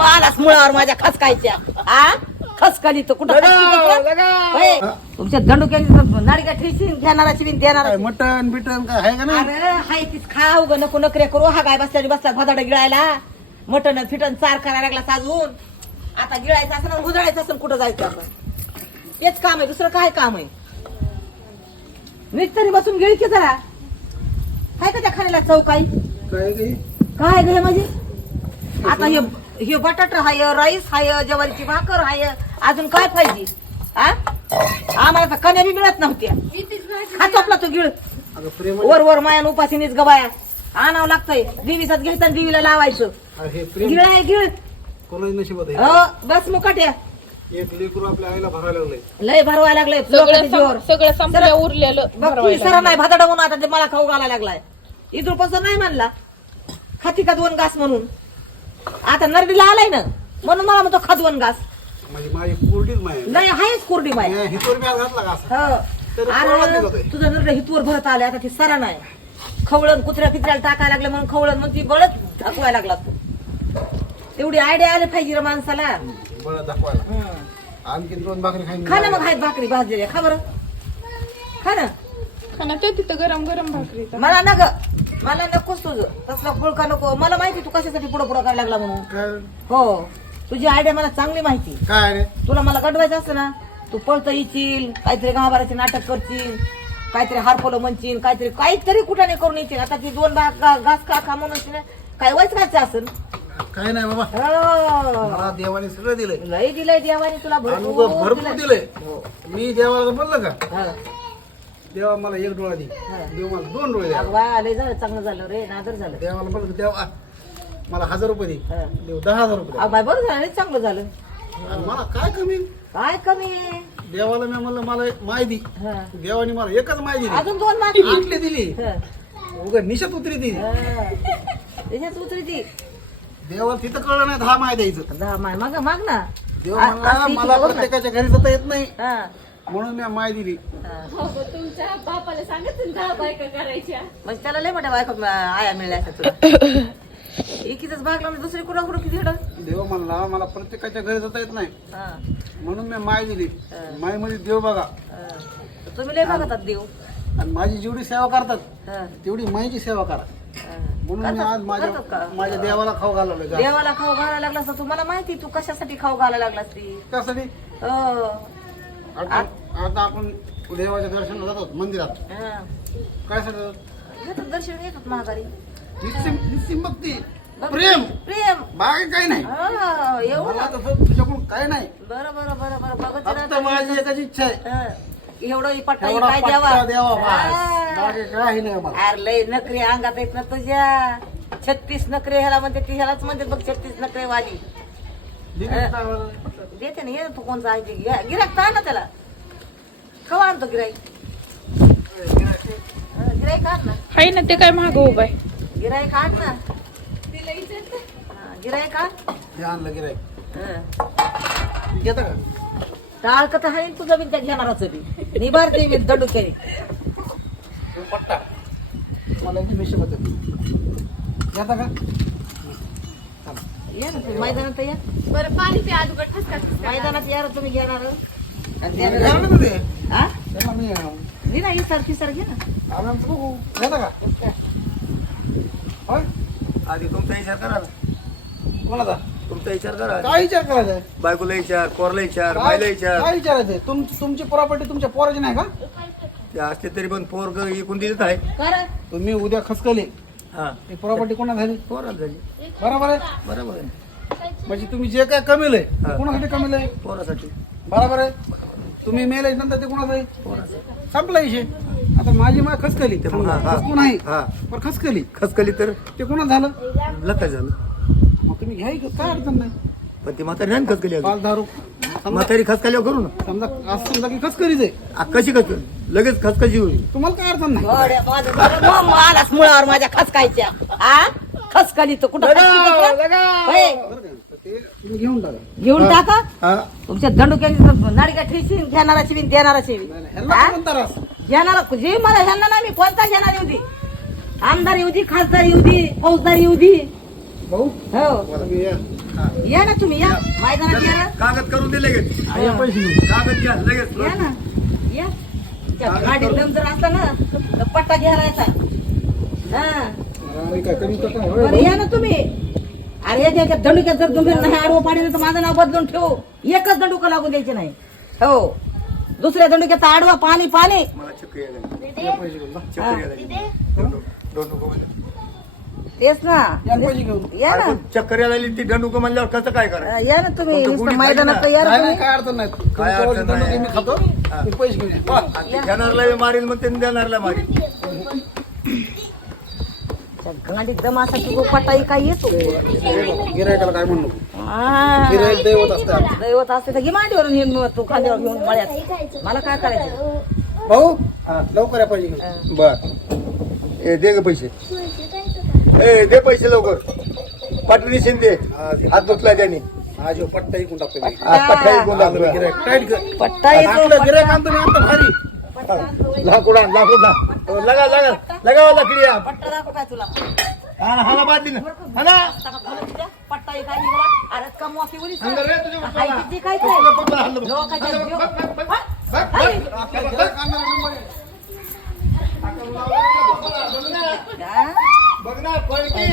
आलास मुळावर माझ्या खसकायच्या. आ? खसकाली तर कुठं खसकी का? होय. तुमच्या दंडुक्याने नाडिका ठेशीन घेणाराची बिन देणारा मटन बिटन काय आहे का नाही? अरे हाय तीच खाऊ ग नको नकरे करू. हा गाय बसल्या बसला भदाड गिळायला. मटन फिटन चार करायला लागला साजून. आता गिळायचं असं ना उजळायचं असं कुठं जायचं आपण? तेच काम आहे दुसरं काय काम आहे? नीट तरी बसून गिळ की जरा. हाय का त्या खाण्याला चौकाई? काय काही काय ग हे म्हणजे? आता हे हे बटाट हाय राईस हाय ज्वारीची भाकर हाय अजून काय पाहिजे? आ? आम्हाला तर कन्या बी मिळत नव्हत्या. हा चोपला तो गिळ. अगं प्रेम वर वर मायान उपासीनीच गबाया आणावं लागतंय. देवीचाच घ्यायचं आणि देवीला लावायचं. हे प्रेम गिळ आहे गिळ. कोणाच्या नशिबात हो बस मुकाट्या आहे. एक लेकरू आपल्या आईला भरायला लागलंय. लय भरवायला लागलंय. सगळं लोकांच्या जीवावर. सं- सगळं संपलं उरलेलं बघ भरवायला. सर नाही भाताडा म्हणून आता ते मला खाऊ घालायला लागलाय. इथून नाही म्हणला. खाती का दोन घास म्हणून? आता नरडीला आलाय ना म्हणून मला म्हणतो खा दोन घास. म्हणजे माझी कोरडीच माय नाही आहेच कोरडी माय. हितोर मी आज घातला का असा? हो. तर ते? तुझं नरड हितवर भरत आले आता ती सरा नाही. खवळण कुत्र्या फित्र्याला टाकायला लागले म्हणून खवळण म्हणून ती बळच दाखवायला लागला तू. तेवढी आयडिया आली पाहिजे रे माणसाला. बळ दाखवायला हं. आणखी दोन भाकरी खाईन खा ना मग आहेत भाकरी भाजलेल्या. खा बरं. खा ना. खाना ते तिथं गरम गरम भाकरी मला ना ग मला नकोच तुझं. तसला फुलका नको. मला माहिती तू कशासाठी पुढं पुढं करायला लागला म्हणून. काय? हो. तुझी आयडिया मला चांगली माहिती काय रे तुला मला गडवायचं असतं ना तू पळत येशील काहीतरी गाभाराचे नाटक करशील काहीतरी हारफोलं म्हणशील काहीतरी काहीतरी कुठाने करून येशील. आता ती दोन भाग गा- घास खा खा म्हणून येशील काय वाईच खायचं असेल काय नाही बाबा. हो. मला देवाने सगळं दिलंय. लय दिलंय देवाने तुला अनुभव भरपूर भरपूर दिलंय. हो. मी देवाला बोललं का? हा. देवा मला एक डोळा दे. देव मला दोन डोळे द्या. झालं चांगलं झालं रे नादर झालं. देवाला बोललं देवा मला हजार रुपये दे. हा. देव दहा हजार रुपये बरं झालं चांगलं झालं. आणि मला काय कमी? काय कमी? देवाला मी म्हणलं मला माय दी. हा. देवाने मला एकच माय दिली. अजून दोन मागणी आटली दिली. उगा निशत उतरी ती त्याच्यात उतरी ती देवाला तिथं कळलं नाही दहा माय द्यायचं. दहा माय माग माग ना. देव आ- म्हणला असं मला इथे बघ ना. प्रत्येकाच्या घरी जाता येत नाही. हा, म्हणून मी माय दिली. हा. तुमच्या बापाला सांगितलं दहा बायका करायच्या म्हणजे त्याला लय मोठ्या बायको आया मिळल्या असत्या तुला एकीच भाग लावून दुसरी कुठं कुठं किती हडं? देव म्हणला मला प्रत्येकाच्या घरी जाता येत नाही हा, म्हणून मी माय दिली. मायमध्ये देव बघा हा. तुम्ही लय बघतात देव आणि माझी जेवढी सेवा करतात हा, तेवढी माईची सेवा करा हा. म्हणून मी करतात- आज माझ्या करतात का? माझ्या देवाला खाऊ घालवलं देवाला खाऊ घालायला लागलास तर तुम्हाला माहिती तू कशासाठी खाऊ घालायला लागलास ती त्यासाठी हो. आता आता आपण देवाच्या दर्शनाला जातो मंदिरात. हा. काय येतात दर्शन येतात महागारी निश्चिम निश्चिम भक्ती. प्रेम. प्रेम. बाकी काही नाही. हो, एवढं. मला तसं तुझ्याकडून काय नाही. बरं बरं बरं बरं. बघत फक्त राहा. माझी एकच इच्छा आहे. हा. एवढं ही पट्टा एवढा काय पट्टा द्यावा द्यावा बस. हा. बाकी काही नाही मला अरे लय नखरे अंगात येत ना तुझ्या. छत्तीस नखरे ह्याला म्हणते ती ह्यालाच म्हणते बघ छत्तीस नखरे वाली. दिली काय मला? देते ना तू कोणचा आहे गिराक ना त्याला. खवा आणतो गिराईक. गिराईक आण ना. हाय ना ते काय महाग उभा आहे? गिराईक आण ना. हा, गिराईक आण. हे आणलं गिराय हा. घेता का? टाळ कथा आहे? तुझं बी त्या घेणारच बी. निभार ते दंडू केली. हे पट्टा. मला याची मिशन होते. घेता का. या ना तुम्ही मैदानात या. बरं पाणी ते अगोदर ठसका. मैदानात या ना तुम्ही घेणार. हा? मी अं, दे ना इसर फिसर घे ना. बघू. का? होय? आधी तुमचा विचार करा कोणाचा? तुमचा विचार करा काय विचार करायचा आहे? बायकोला विचार पोरला विचार बायला विचार. काय विचारायचं आहे? तुम तुमची प्रॉपर्टी तुमच्या पोराची नाही का? ते असते तरी पण पोरग इकून देत आहे. कर तुम्ही उद्या खसकले हा. ही प्रॉपर्टी कोणा झाली? पोराला झाली. बरोबर आहे? बरोबर आहे. म्हणजे तुम्ही जे काय कमेलंय हा. कोणासाठी कमेलंय पोरासाठी. बरोबर आहे? तुम्ही मेले नंतर ते कोणाचं आहे? संपला विषय. आता माझी माय खसकली ते मग हा, हा. खसकू नाही. हा. पण खसकली खसकली तर? ते कोणा झालं? लता झालं. मग तुम्ही घ्या की, काय अडचण नाही. पण ती म्हातारी नाही ना खसकली अजून. पाच दहा रुपये समजा म्हातारी खसकाल्यावर करू ना. समजा असं समजा की खसकलीच आहे. आ, कशी खसकली लगेच खसकाची होईल. तुम्हाला काय अडचण नाही? गड्या, माझं बरं मग आलास मुळावर माझ्या खसकायच्या. आ? खसकाली तर कुठं खसकी का? होय. बरं का? तर ते तुम्ही घेऊन टाका. घेऊन टाका? हा. तुमच्या दंडुक्याने नाडिका ठेशीन घेणाराची बिन देणाराची. नाही, नाही, हा? रास? घेणार जे मला ह्यांना ना मी कोणता घेणार येऊ दे? आमदार येऊ दे खासदार येऊ दे फौजदार येऊ दे. भाऊ हो. तुम्ही या. या ना तुम्ही या. मैदानात या ना. कागद करून दे लगेच. कागद घ्या लगेच. या ना. या. त्या गाडीत दम जर असला ना तर पट्टा घ्यायला यायचा हा. अरे काय कमी करता बरं या ना तुम्ही. अरे याच्या दंडुक्यात जर तुम्ही नाही आडवं पाडलं तर माझं नाव बदलून ठेवू. एकच दंडुका लागून द्यायचे नाही. हो. दुसऱ्या दंडुक्यात आडवा पाणी पाणी. मला चक्कर यायला लागली. या पैसे घेऊन जा. चक्कर यायला लागली. दंडू- दंडू का म्हणलं? तेच ना. या पैसे घेऊन. या अरे ना. पण चक्कर यायला लागली. ती दंडू म्हणल्यावर कसं काय करायचं? या ना तुम्ही. तुमचं नुसतं गुढी मैदानात तर या ना नाही नाही तुम्ही. काय अडचण नाही. काय तुमच्या अडचण वरती नाही. मी खातो हा. तुम्ही पैसे घेऊन या. आणि ते घेणारला बी मारील मग ते देणारला मारील. त्या गांडीत काय येतो. गिरायकाला काय म्हणू. गिरायक दैवत असते आमचं. दैवत असते तर घे मांडीवरून येऊन मग तू खांद्यावर घेऊन मळ्यात. मला काय करायचं? भाऊ हा लवकर या घेऊन बर. ए दे ग पैसे. ए दे पैसे लवकर. पाटली शिंदे. दे. हात धुतला त्यांनी. हा जो पट्टा इकून टाकतो मी. आज पट्टा इकून दाखवला. गिरायक टाईट. पट्टा येतो आपलं गिरायक आणतो मी आता भारी. लाकूड आण लाकूड आण. हो, लगा लगा लगावा लाकडी या पट्टा दाखव काय तुला हा हा बादली ना हा ना पट्टा एक काय निघाला अरे की उलीस ना. अंदर रे तुझ्या पप्पाला. किती काय पप्पाला, काय पप्पाला हाणलं. लोकांच्या बघ, जीव- बघ, बघ, बघ, हा? बघ. बघ. आपलं गिरायक आणणार नंबर आहे. हा? बघ ना पळकी